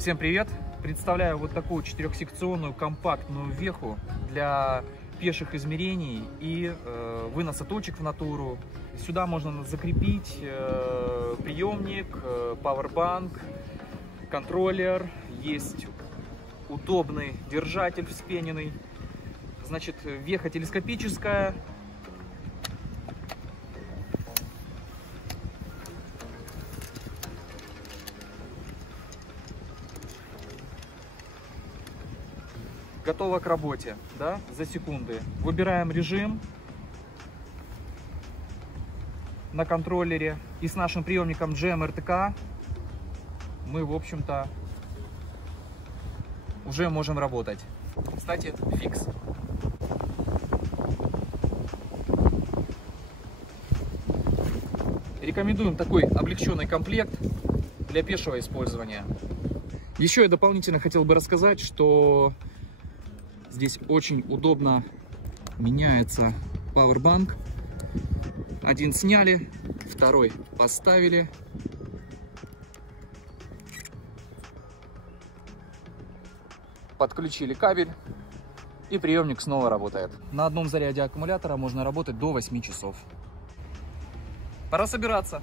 Всем привет! Представляю вот такую 4-секционную компактную веху для пеших измерений и выноса точек в натуру. Сюда можно закрепить приемник, пауэрбанк, контроллер, есть удобный держатель вспененный. Значит, веха телескопическая. Готова к работе, да, за секунды. Выбираем режим на контроллере, и с нашим приемником GM-RTK мы, в общем-то, уже можем работать. Кстати, фикс. Рекомендуем такой облегченный комплект для пешего использования. Еще я дополнительно хотел бы рассказать, что здесь очень удобно меняется пауэрбанк. Один сняли, второй поставили. Подключили кабель, и приемник снова работает. На одном заряде аккумулятора можно работать до 8 часов. Пора собираться.